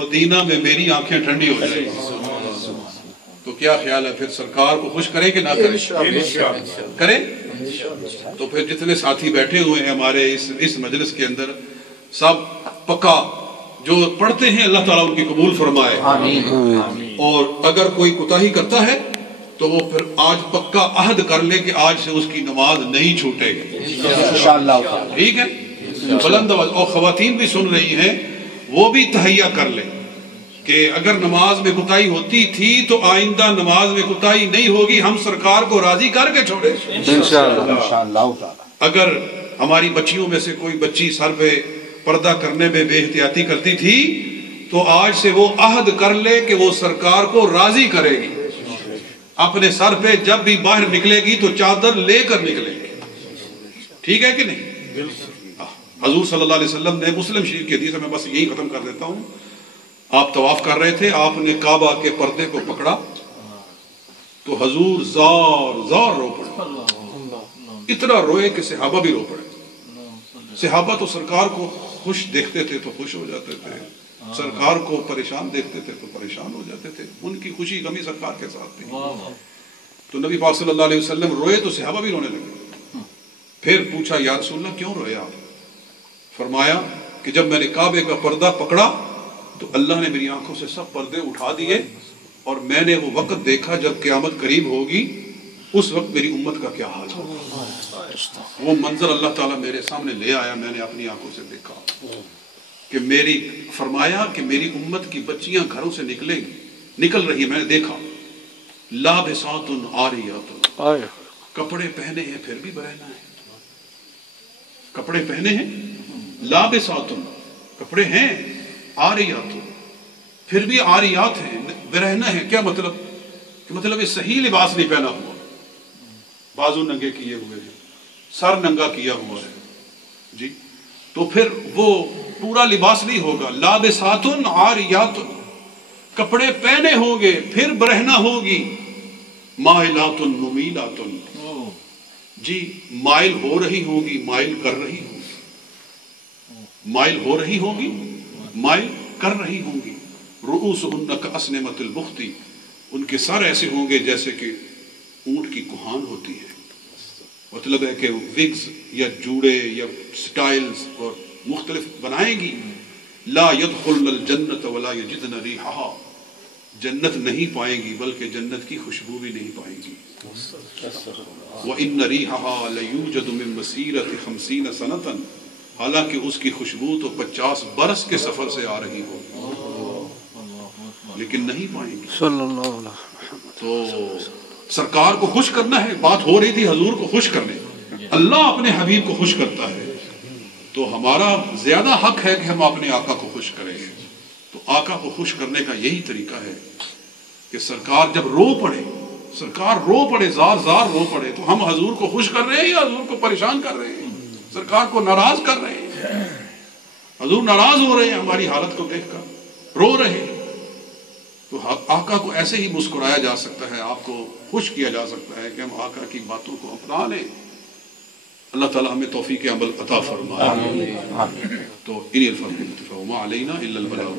Medina में मेरी आंखें ठंडी हो जाएगी। तो क्या ख्याल है, फिर सरकार को खुश करें कि ना करें? करें। तो फिर जितने साथी बैठे हुए हैं हमारे इस मजलिस के अंदर, सब पक्का जो पढ़ते हैं अल्लाह ताला उनकी कबूल फरमाए। और अगर कोई कोताही करता है तो वो फिर आज पक्का अहद कर ले कि आज से उसकी नमाज नहीं छूटेगी इंशाअल्लाह। ठीक है, बुलंद आवाज। और खवातीन भी सुन रही हैं, वो भी तहैया कर ले कि अगर नमाज में कोताही होती थी तो आइंदा नमाज में कोताही नहीं होगी, हम सरकार को राजी करके छोड़े इंशाअल्लाह। अगर हमारी बच्चियों में से कोई बच्ची सर पे पर्दा करने में बेहतियाती करती थी तो आज से वो अहद कर ले कि वो सरकार को राजी करेगी, अपने सर पे जब भी बाहर निकलेगी तो चादर लेकर निकलेगी। ठीक है कि नहीं? हजूर सल्लल्लाहु अलैहि वसल्लम ने मुस्लिम शरीफ की हदीस में, बस यही खत्म कर देता हूँ, आप तवाफ कर रहे थे, आपने काबा के पर्दे को पकड़ा तो हजूर जार रो पड़े, इतना रोए कि सहाबा भी रो पड़े। सहाबा तो सरकार को खुश देखते थे तो खुश हो जाते थे, सरकार को परेशान देखते थे तो परेशान हो जाते थे, उनकी खुशी गमी सरकार के साथ थी। तो नबी पाक सल्लल्लाहु अलैहि वसल्लम रोए तो सहाबा भी रोने लगे। फिर पूछा, या रसूलल्लाह क्यों रोए आप? फरमाया कि जब मैंने काबे का पर्दा पकड़ा तो अल्लाह ने मेरी आंखों से सब पर्दे उठा दिए और मैंने वो वक्त देखा जब क़यामत करीब होगी, उस वक्त मेरी उम्मत का क्या हाल होगा। वो मंजर अल्लाह ताला मेरे सामने ले आया, मैंने अपनी आंखों से देखा कि मेरी, फरमाया कि मेरी उम्मत की बच्चियां घरों से निकल रही है, मैंने देखा। लाबिसातुन आरियातुन, कपड़े पहने हैं फिर भी बरहना है, कपड़े पहने हैं, लाबिसातुन कपड़े हैं, आरियातुन फिर भी आरियात हैं, बरहना है। क्या मतलब? कि मतलब ये सही लिबास नहीं पहना हुआ, बाजू नंगे किए हुए हैं, सर नंगा किया हुआ है जी, तो फिर वो पूरा लिबास नहीं होगा। लाबिसातुन आरियातुन, कपड़े पहने होंगे फिर बरहना होगी। माइलातुन मुमीलातुन, जी माइल हो रही होगी, माइल कर रही होगी, माइल हो रही होगी, माइल कर रही होगी। रुऊसुहुन्ना कअस्निमतिल बुख्ती, उनके सर ऐसे होंगे जैसे कि ऊंट की कुहान होती है। मतलब है कि विग्स या जूड़े या स्टाइल्स और मुख्तलिफ बनाएगी। ला यदखुलनल जन्नत वला यजिदन रिहा, जन्नत नहीं पाएंगी बल्कि जन्नत की खुशबू भी नहीं पाएंगी। व इन्न रिहा लयूजदु मिन मसीरति 50 सनतन, हालांकि उसकी खुशबू तो 50 बरस के सफर से आ रही हो, लेकिन नहीं पाएंगी। तो सरकार को खुश करना है, बात हो रही थी हजूर को खुश करने, अल्लाह अपने हबीब को खुश करता है, तो हमारा ज्यादा हक है कि हम अपने आका को खुश करें। तो आका को खुश करने का यही तरीका है कि सरकार जब रो पड़े, सरकार रो पड़े, जार रो पड़े, तो हम हजूर को खुश कर रहे हैं या हजूर को परेशान कर रहे हैं, सरकार को नाराज कर रहे हैं? हजूर नाराज हो रहे हैं हमारी हालत को देखकर, रो रहे हैं। तो आका को ऐसे ही मुस्कुराया जा सकता है, आपको खुश किया जा सकता है कि हम आका की बातों को अपना लें। अल्लाह ताला हमें तौफीक अमल अता फरमाए। तो इन्हीं अल्फाज़ में इत्तिफ़ाक़, मा अलैना इल्लल बलाग।